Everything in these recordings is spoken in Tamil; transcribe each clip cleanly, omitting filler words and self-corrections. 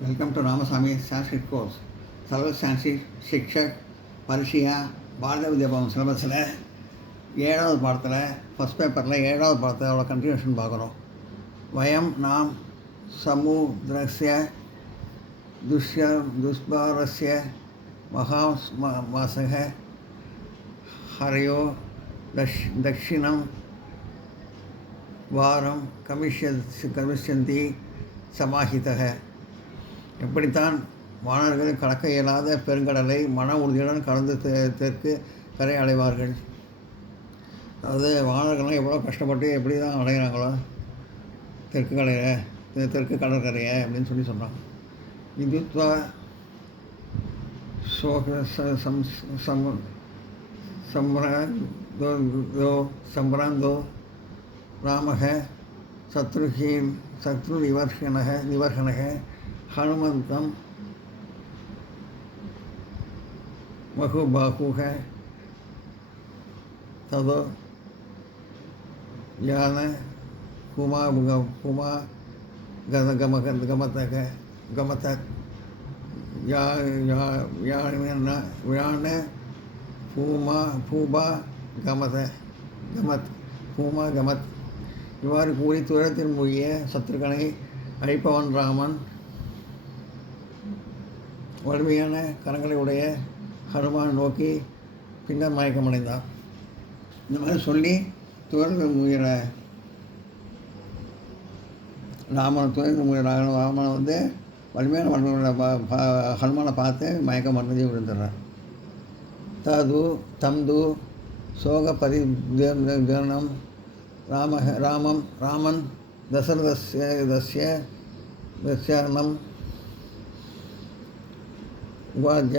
Welcome to Ramasamy Sanskrit course. சர்வ சான்ஸ்கிரிட் ஷிக்ஷக் பரிஷியா பாரத வித்யாபவன் சிலபஸில் 7வது பாடத்தில் ஃபஸ்ட் பேப்பரில் 7வது பாடத்தோட கண்டினியூஷன் பார்க்குறோம். வயம் நாம் சமுத்ரஸ்ய துஷ்பாரஸ்ய மகாமாசக ஹரையோ தக்ஷிணம் வாரம் கமிஷ்யந்தி சமாஹிதக. எப்படித்தான் வானர்கள் கடக்க இயலாத பெருங்கடலை மன உறுதியுடன் கடந்து தெற்கு கரை அடைவார்கள். அதாவது வானர்கள்லாம் எவ்வளோ கஷ்டப்பட்டு எப்படி தான் அடைகிறாங்களோ தெற்கு கடற்கரையை அப்படின்னு சொல்கிறாங்க. இந்துத்வா சம்ராந்தோ ராமக நிவர்ஷனக ஹனுமந்தம் மகுபாகுக ததோ யான குமா கமத யான பூபா கமத். இவ்வாறு கூறி துயரத்தில் மூழ்கிய சத்துருக்கனை அழிப்பவன் ராமன் வலிமையான கரங்களை உடைய ஹனுமான் நோக்கி பின்னர் மயக்கமடைந்தார். இந்த மாதிரி சொல்லி துயரத்தில் மூழ்கிற ராமனை வந்து வலிமையான ஹனுமானை பார்த்து மயக்கம் மறந்தே விழுந்துடுறார். தம்து சோக பரிதனம் ராமன் தசரதஸ்யம் உவாச்ச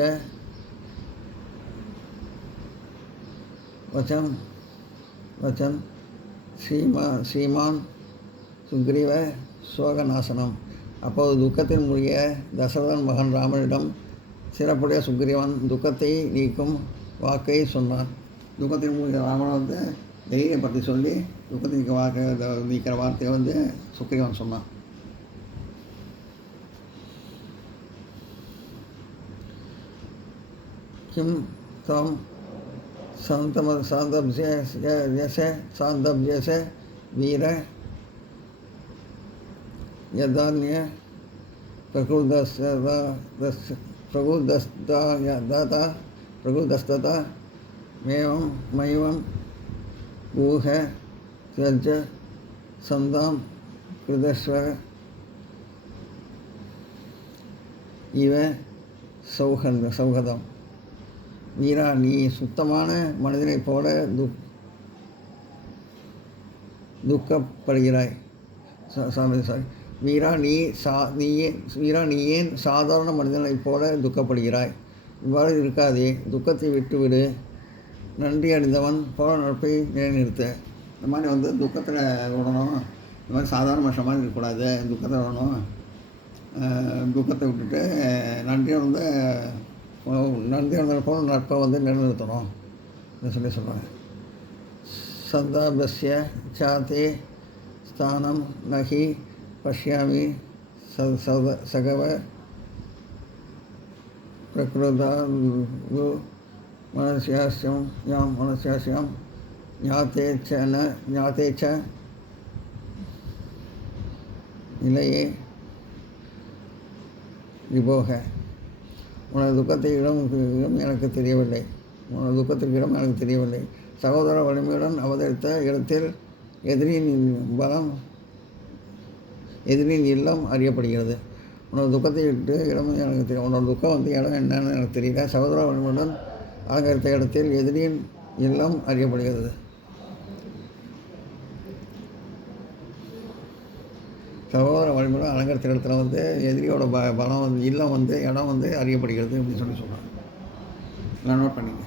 வச்சன் ஸ்ரீமான் சுக்ரீவ சோகநாசனம். அப்போது துக்கத்தில் மூழ்கிய தசரதன் மகன் ராமனிடம் சிறப்புடைய சுக்ரீவன் துக்கத்தை நீக்கும் வாக்கை சொன்னான். துக்கத்தில் மூழ்கிய ராமனை வந்து தைரியம் பற்றி சொல்லி துக்கத்தை நீக்கிற வார்த்தையை வந்து சுக்ரீவன் சொன்னான். கிம் தம் சாந்தப்ஜேச வீர யதான்ய பிரகுதஸ்ததா மைவம் ஊஹ சஜ்ஜ சந்தாம் கிருதஸ்வர இவ சௌகதம். வீரா, நீ சுத்தமான மனிதனைப் போல துக்கப்படுகிறாய். வீரா, நீ ஏன் சாதாரண மனிதனைப் போல துக்கப்படுகிறாய்? இவ்வாறு இருக்காதே, துக்கத்தை விட்டுவிடு. நன்றி அடைந்தவன் போல நட்பை நிலைநிறுத்த. இந்த மாதிரி வந்து துக்கத்தில் விடணும். இந்த மாதிரி சாதாரண மனுஷன் மாதிரி இருக்கக்கூடாது. துக்கத்தை விடணும். துக்கத்தை விட்டுட்டு நன்றி போல நட்பை வந்து நிலைநிறுத்தணும் சொல்கிறாங்க. சந்தாபஸ்ய சாத்தே ஸ்தானம் நகி பஷ்யாமி சகவ பிரகிருதா மனசியாஸ்யம் ஞாத்தே ச நிலையே விபோக. உனது துக்கத்திற்கு இடம் எனக்கு தெரியவில்லை. சகோதர வலிமையுடன் அவதரித்த இடத்தில் எதிரின் இல்லம் அறியப்படுகிறது. உனது துக்கத்தை விட்டு இடம் எனக்கு தெரியும். உன்னோட துக்கம் வந்து இடம் என்னன்னு எனக்கு தெரியல. சகோதர வலிமையுடன் அலங்கரித்த இடத்தில் எதிரின் இல்லம் அறியப்படுகிறது. சகோதர வலிமையுடன் அலங்கரித்த இடத்துல வந்து எதிரியோட பலம் வந்து இல்லம் வந்து இடம் வந்து அறியப்படுகிறது அப்படின்னு சொல்கிறாங்க. நான் நோட் பண்ணிங்க.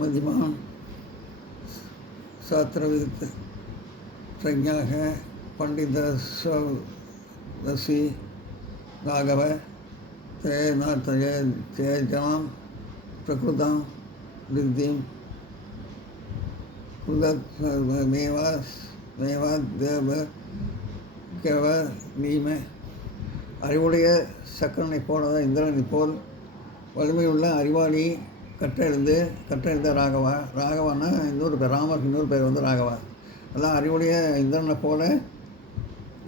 मध्यमान् शास्त्रविद प्रज्ञाः पंडितस्वदसि राघव ते न तेजां प्रकृतां वृद्धिं மேவாதேவ கேவ நீமை. அறிவுடைய சக்கரனை போல இந்திரனை போல் வலிமையுள்ள அறிவாளி கற்றறிந்த ராகவா. ராகவான்னா இன்னொரு பேர், ராமருக்கு இன்னொரு பேர் வந்து ராகவா. எல்லாம் அறிவுடைய இந்திரனை போல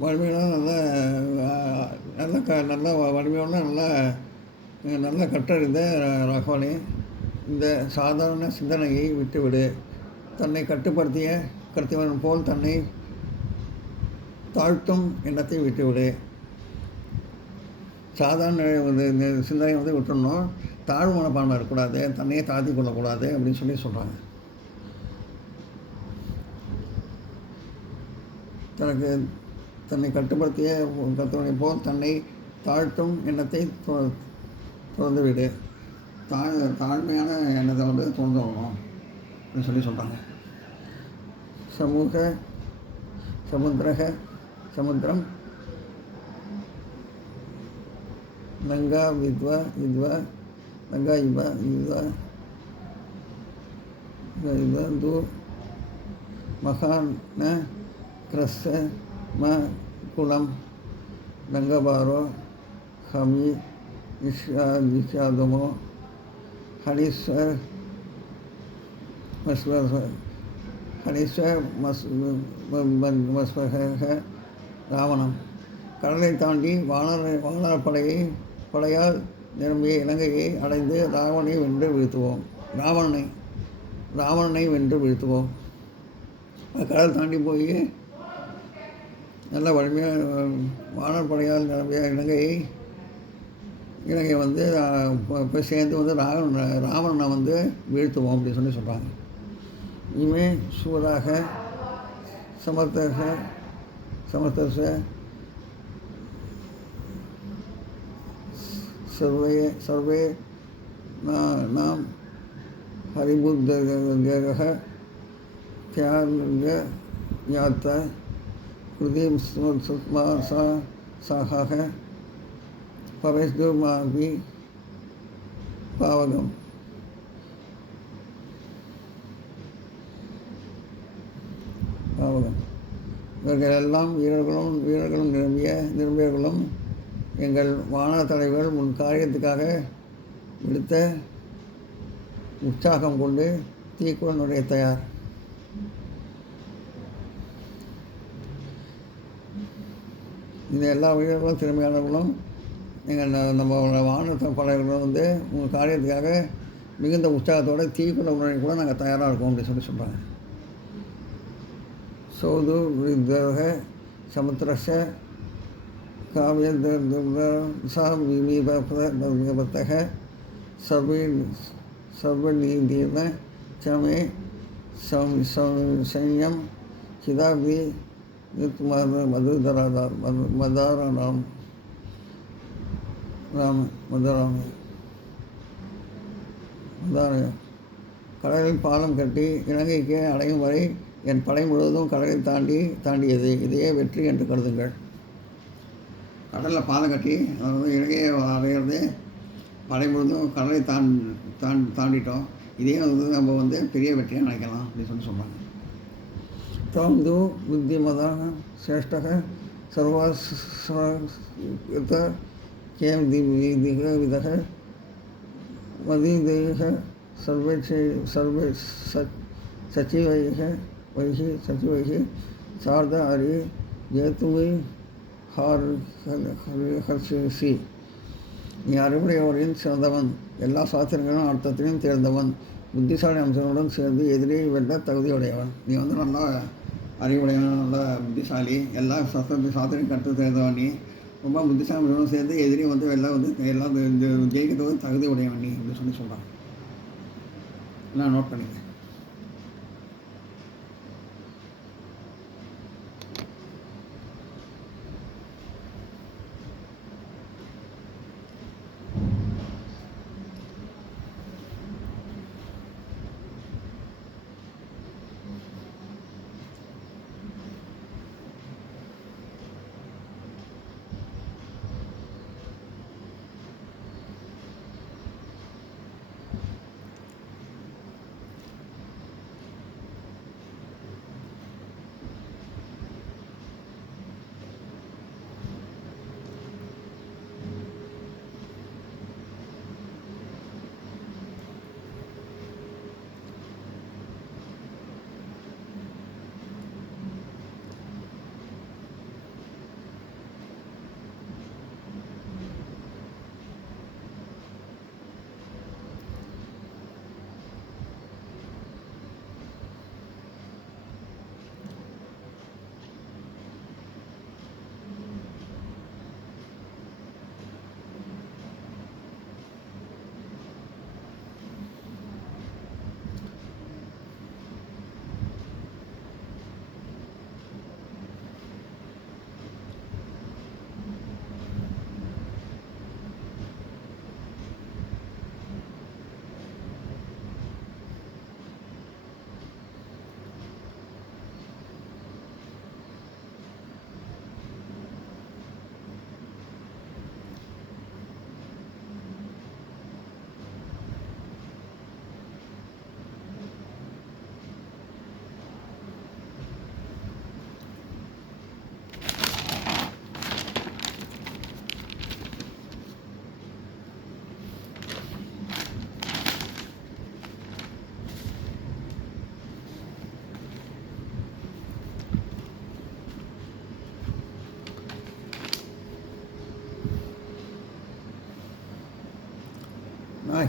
வலிமையுள்ள நல்ல வலிமையுள்ள நல்ல கற்றறிந்த ராகவனே, இந்த சாதாரண சிந்தனையை விட்டுவிடு. தன்னை கட்டுப்படுத்தியவன் போல் தன்னை தாழ்த்தும் எண்ணத்தை விட்டுவிடு. சாதாரண சிந்தனை வந்து விட்டுடணும். தாழ்வு மனப்பான்மை இருக்கக்கூடாது, தன்னையே தாழ்த்தி கொள்ளக்கூடாது அப்படின்னு சொல்கிறாங்க. தன்னை கட்டுப்படுத்தியவனை போல் தன்னை தாழ்த்தும் எண்ணத்தை துறந்து விடு. தாழ்மையான எண்ணத்தை வந்து துறந்து வரணும் அப்படின்னு சொல்கிறாங்க. சமுத்திரம் லங்கா தூ மகான கிரஸ்ஸ ம குலம் லங்கபாரோ ஹமி விஷாதமோ ஹனீஸ்வர் ராவணம். கடலை தாண்டி படையால் நிரம்பிய இலங்கையை அடைந்து ராவணனை வென்று வீழ்த்துவோம். கடல் தாண்டி போய் நல்ல வலிமையாக வானர் படையால் நிரம்பிய இலங்கை வந்து போய் சேர்ந்து வந்து ராவணனை வந்து வீழ்த்துவோம் அப்படின்னு சொல்கிறாங்க. இமே சூராக சமர்த்தச சர்வே நாம் ஹரிபுத்தக தியாக யாத்த கிருதிம் சாக பவேஸ்துமாபி பாவகம். இவர்கள் எல்லாம் வீரர்களும் நிரம்பியவர்களும் எங்கள் வான தலைவர்கள் முன் காரியத்துக்காக விடுத்த உற்சாகம் கொண்டு தீக்குள் நுழைய தயார். இந்த எல்லா வீரர்களும் திறமையானவர்களும் நம்ம வான படைகளும் வந்து உங்கள் காரியத்துக்காக மிகுந்த உற்சாகத்தோடு தீக்குள்ள நுழைய கூட நாங்கள் தயாராக இருக்கோம் அப்படின்னு சொல்கிறாங்க. சௌது விருத்தக சமுத்திரச காவியபத்தக சர்வநீதீர்ண சமே சைன்யம் கிதாபி மதாராம் கடலில் பாலம் கட்டி இலங்கைக்கு அடையும் வரை என் படை முழுவதும் கடலை தாண்டியது. இதையே வெற்றி என்று கருதுங்கள். கடலில் பாலம் கட்டி இலங்கையை அடையிறது படை முழுவதும் கடலை தாண்டிட்டோம். இதையே வந்து நம்ம வந்து பெரிய வெற்றியாக நினைக்கலாம் அப்படின்னு சொல்கிறாங்க. தோந்து புத்திமதாக சிரேஷ்டக சர்வாஸ்வத கேம் விதக மதீதேக சர்வே சச்சிவைகி சார்த அரி ஜேத்துவை ஹர்ஷி. நீ அறிவுடையவரின் சிறந்தவன், எல்லா சாஸ்திரங்களும் அர்த்தத்திலும் தேர்ந்தவன், புத்திசாலி அம்சங்களுடன் சேர்ந்து எதிரியை வெல்ல தகுதியுடையவன். நீ வந்து நல்லா அறிவுடையவன், நல்ல புத்திசாலி, எல்லா சாஸ்திரம் கற்று தேர்ந்தவன். நீ ரொம்ப புத்திசாலியோடு சேர்ந்து எதிரியை வந்து எல்லாம் ஜெயிக்கிறதுக்கு தகுதி உடையவன் நீ அப்படின்னு சொல்கிறான். நான் நோட் பண்ணிக்கிறேன்.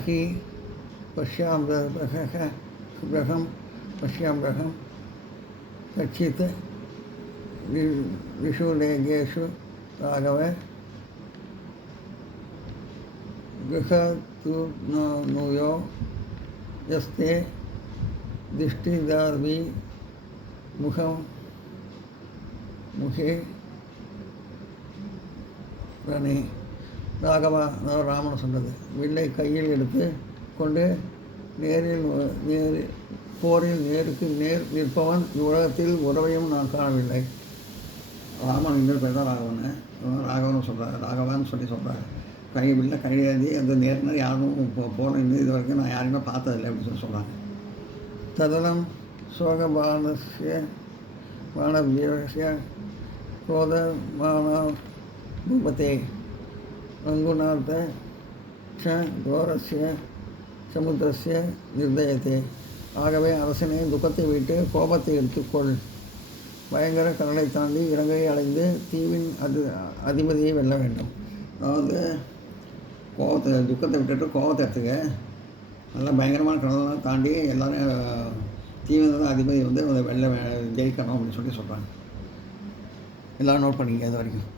நகி பஷ்யாம்பிரகம் பஷ்யாம்பிரகம் கச்சித் விஷுலேகேஷு ராகவ கிருஹது நூயோ யஸ்தே திஷ்டிதார்வி முகே ரணி. ராகவா, அதாவது ராமன் சொன்னது, வில்லை கையில் எடுத்து கொண்டு போரில் நேருக்கு நேர் நிற்பவன் உலகத்தில் உறவையும் நான் காணவில்லை. ராமன் இன்னொரு பேர் தான் ராகவன். ராகவன் சொல்கிறார், ராகவான்னு சொல்கிறார். வில்லை கையேந்தி அந்த நேர்னா யாரும் போன இது வரைக்கும் நான் யாருமே பார்த்ததில்லை அப்படின்னு சொல்கிறாங்க. ததனம் சோகபானஸ்ய பானவீரஸ்ய கோதமான பூபதே அங்குநாத கோரஸ்ய சமுத்திரஸ்ய நிர்தயத்தே. ஆகவே அரசனே, துக்கத்தை விட்டு கோபத்தை எடுத்துக்கொள். பயங்கர கடலை தாண்டி இலங்கையை அடைந்து தீவின் அதிபதியை வெல்ல வேண்டும். அதாவது துக்கத்தை விட்டுட்டு கோபத்தை எடுத்துக்க. நல்லா பயங்கரமான கடலாம் தாண்டி எல்லோரும் தீவிர அதிபதி வெள்ள ஜெயிக்கணும் அப்படின்னு சொல்கிறாங்க. எல்லோரும் நோட் பண்ணிக்க இது வரைக்கும்.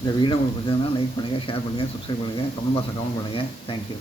இந்த வீடியோ உங்களுக்கு பிடிச்சதுன்னா லைக் பண்ணுங்கள், ஷேர் பண்ணுங்கள், சப்ஸ்கிரைப் பண்ணுங்கள், கமெண்ட் பாக்ஸில் கமெண்ட் பண்ணுங்கள். தேங்க்யூ.